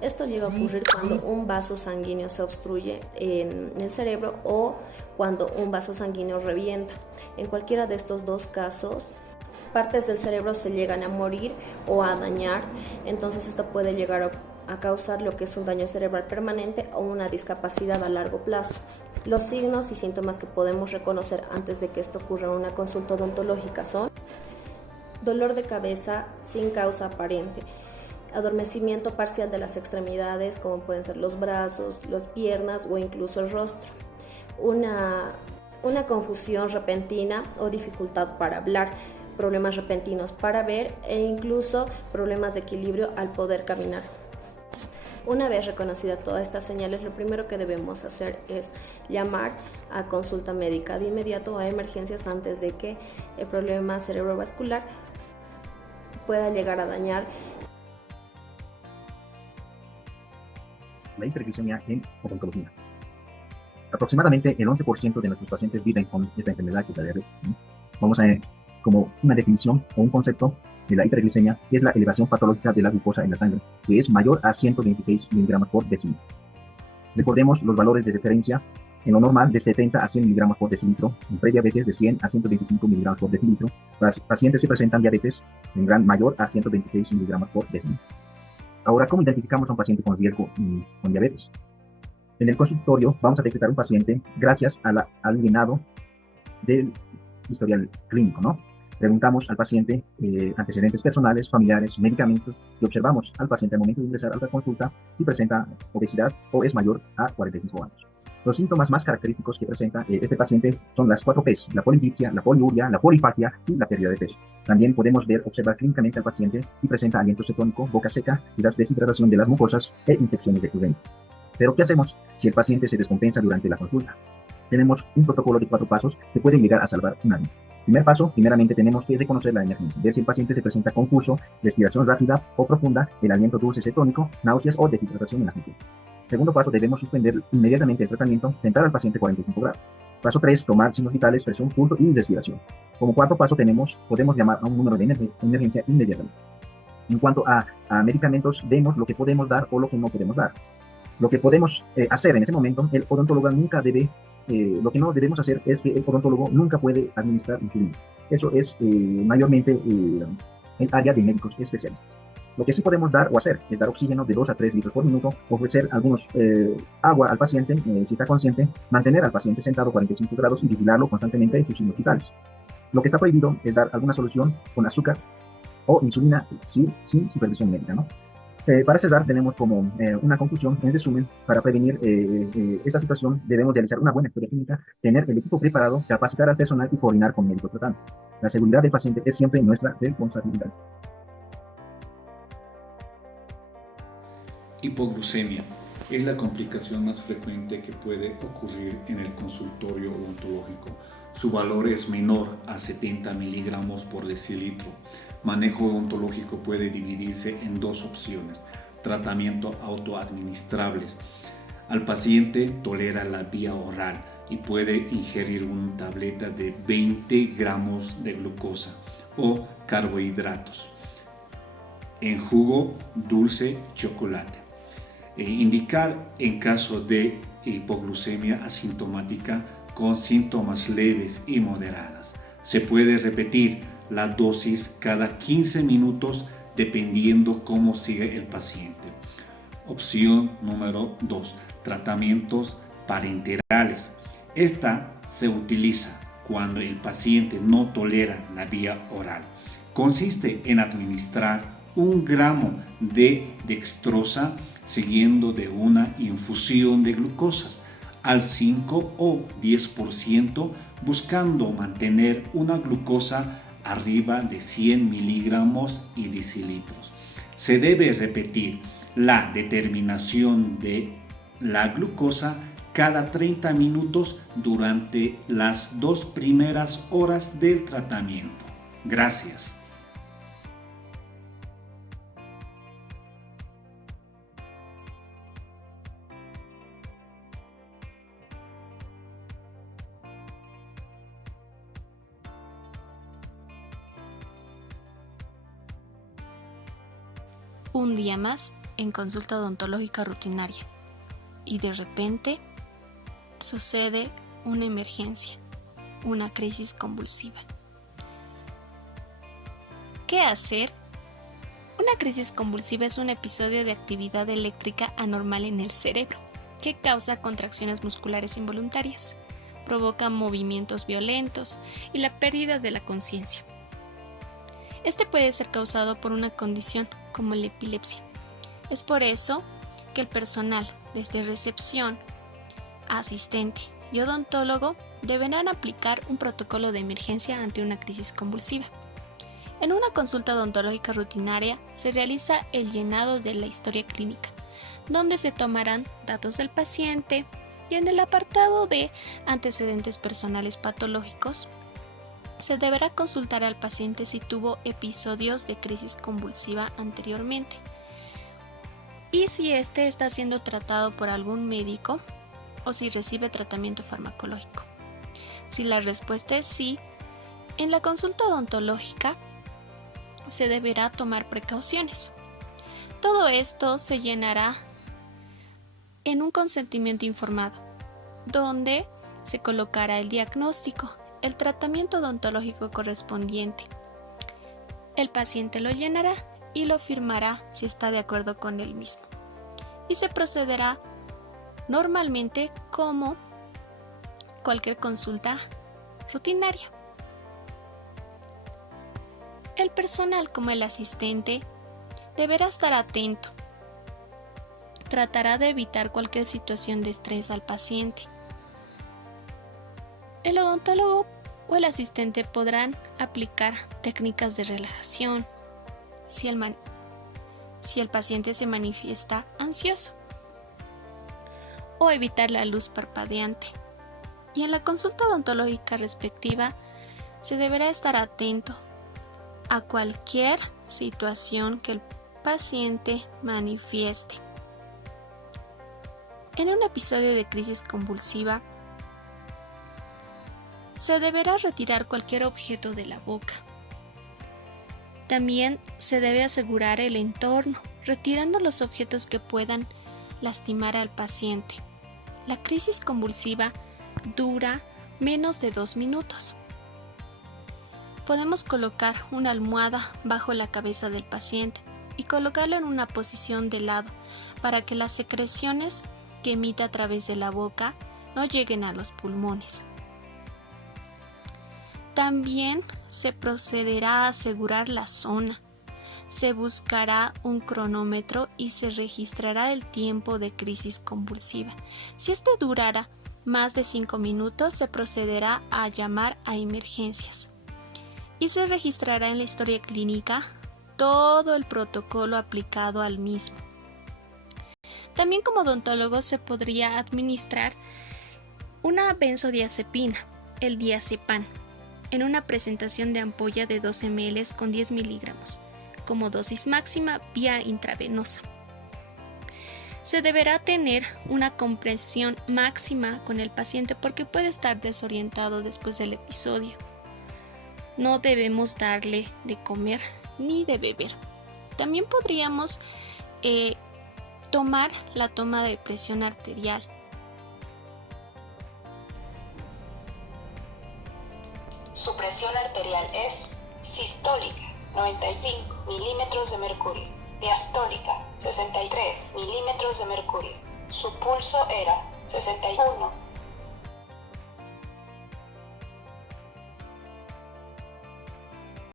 Esto llega a ocurrir cuando un vaso sanguíneo se obstruye en el cerebro o cuando un vaso sanguíneo revienta. En cualquiera de estos dos casos, partes del cerebro se llegan a morir o a dañar, entonces esto puede llegar a causar lo que es un daño cerebral permanente o una discapacidad a largo plazo. Los signos y síntomas que podemos reconocer antes de que esto ocurra en una consulta odontológica son dolor de cabeza sin causa aparente, adormecimiento parcial de las extremidades, como pueden ser los brazos, las piernas o incluso el rostro, una confusión repentina o dificultad para hablar, problemas repentinos para ver e incluso problemas de equilibrio al poder caminar. Una vez reconocidas todas estas señales, lo primero que debemos hacer es llamar a consulta médica de inmediato a emergencias antes de que el problema cerebrovascular pueda llegar a dañar la hiperglicemia en odontología. Aproximadamente el 11% de nuestros pacientes viven con esta enfermedad que es la diabetes. Vamos a ver como una definición o un concepto de la hiperglicemia, es la elevación patológica de la glucosa en la sangre, que es mayor a 126 miligramos por decilitro. Recordemos los valores de referencia en lo normal de 70 a 100 miligramos por decilitro, en prediabetes de 100 a 125 miligramos por decilitro. Las pacientes que presentan diabetes tendrán mayor a 126 miligramos por decilitro. Ahora, ¿cómo identificamos a un paciente con riesgo con diabetes? En el consultorio vamos a detectar un paciente gracias al llenado del historial clínico, ¿no? Preguntamos al paciente antecedentes personales, familiares, medicamentos y observamos al paciente al momento de ingresar a la consulta si presenta obesidad o es mayor a 45 años. Los síntomas más característicos que presenta este paciente son las 4 P's, la polidipsia, la poliuria, la polifagia y la pérdida de peso. También podemos observar clínicamente al paciente si presenta aliento cetónico, boca seca, quizás deshidratación de las mucosas e infecciones de flujo. Pero ¿qué hacemos si el paciente se descompensa durante la consulta? Tenemos un protocolo de 4 pasos que pueden llegar a salvar una vida. Primer paso, primeramente tenemos que reconocer la emergencia, ver si el paciente se presenta confuso, respiración rápida o profunda, el aliento dulce cetónico, náuseas o deshidratación en las mucosas. Segundo paso, debemos suspender inmediatamente el tratamiento, sentar al paciente 45 grados. Paso 3, tomar signos vitales, presión, pulso y respiración. Como cuarto paso podemos llamar a un número de emergencia inmediatamente. En cuanto a medicamentos, vemos lo que podemos dar o lo que no podemos dar. Lo que podemos hacer en ese momento, el odontólogo nunca debe, lo que no debemos hacer es que el odontólogo nunca puede administrar insulina. Eso es mayormente el área de médicos especialistas. Lo que sí podemos dar o hacer es dar oxígeno de 2 a 3 litros por minuto, ofrecer agua al paciente si está consciente, mantener al paciente sentado 45 grados y vigilarlo constantemente en sus signos vitales. Lo que está prohibido es dar alguna solución con azúcar o insulina sin supervisión médica, ¿no? Para cerrar, tenemos como una conclusión, en resumen, para prevenir esta situación debemos realizar una buena historia clínica, tener el equipo preparado, capacitar al personal y coordinar con médicos tratantes. La seguridad del paciente es siempre nuestra responsabilidad. Hipoglucemia es la complicación más frecuente que puede ocurrir en el consultorio odontológico. Su valor es menor a 70 miligramos por decilitro. Manejo odontológico puede dividirse en 2 opciones: tratamiento autoadministrables. Al paciente tolera la vía oral y puede ingerir una tableta de 20 gramos de glucosa o carbohidratos en jugo, dulce, chocolate. Indicar en caso de hipoglucemia asintomática con síntomas leves y moderadas. Se puede repetir la dosis cada 15 minutos dependiendo cómo sigue el paciente. Opción número 2. Tratamientos parenterales. Esta se utiliza cuando el paciente no tolera la vía oral. Consiste en administrar 1 gramo de dextrosa siguiendo de una infusión de glucosas al 5 o 10%, buscando mantener una glucosa arriba de 100 miligramos y decilitros. Se debe repetir la determinación de la glucosa cada 30 minutos durante las 2 primeras horas del tratamiento. Gracias. Un día más en consulta odontológica rutinaria y de repente sucede una emergencia, una crisis convulsiva. ¿Qué hacer? Una crisis convulsiva es un episodio de actividad eléctrica anormal en el cerebro que causa contracciones musculares involuntarias, provoca movimientos violentos y la pérdida de la conciencia. Este puede ser causado por una condición como la epilepsia. Es por eso que el personal, desde recepción, asistente y odontólogo, deberán aplicar un protocolo de emergencia ante una crisis convulsiva. En una consulta odontológica rutinaria se realiza el llenado de la historia clínica, donde se tomarán datos del paciente y en el apartado de antecedentes personales patológicos se deberá consultar al paciente si tuvo episodios de crisis convulsiva anteriormente y si éste está siendo tratado por algún médico o si recibe tratamiento farmacológico. Si la respuesta es sí, en la consulta odontológica se deberá tomar precauciones. Todo esto se llenará en un consentimiento informado, donde se colocará el diagnóstico, el tratamiento odontológico correspondiente. El paciente lo llenará y lo firmará si está de acuerdo con él mismo. Y se procederá normalmente como cualquier consulta rutinaria. El personal, como el asistente, deberá estar atento. Tratará de evitar cualquier situación de estrés al paciente. El odontólogo o el asistente podrán aplicar técnicas de relajación si el paciente se manifiesta ansioso, o evitar la luz parpadeante. Y en la consulta odontológica respectiva se deberá estar atento a cualquier situación que el paciente manifieste. En un episodio de crisis convulsiva, se deberá retirar cualquier objeto de la boca. También se debe asegurar el entorno, retirando los objetos que puedan lastimar al paciente. La crisis convulsiva dura menos de 2 minutos. Podemos colocar una almohada bajo la cabeza del paciente y colocarlo en una posición de lado para que las secreciones que emite a través de la boca no lleguen a los pulmones. También se procederá a asegurar la zona. Se buscará un cronómetro y se registrará el tiempo de crisis convulsiva. Si este durara más de 5 minutos, se procederá a llamar a emergencias. Y se registrará en la historia clínica todo el protocolo aplicado al mismo. También como odontólogo se podría administrar una benzodiazepina, el diazepam, en una presentación de ampolla de 2 ml con 10 miligramos, como dosis máxima vía intravenosa. Se deberá tener una comprensión máxima con el paciente porque puede estar desorientado después del episodio. No debemos darle de comer ni de beber. También podríamos tomar la toma de presión arterial. Su presión arterial es sistólica, 95 milímetros de mercurio, diastólica, 63 milímetros de mercurio. Su pulso era 61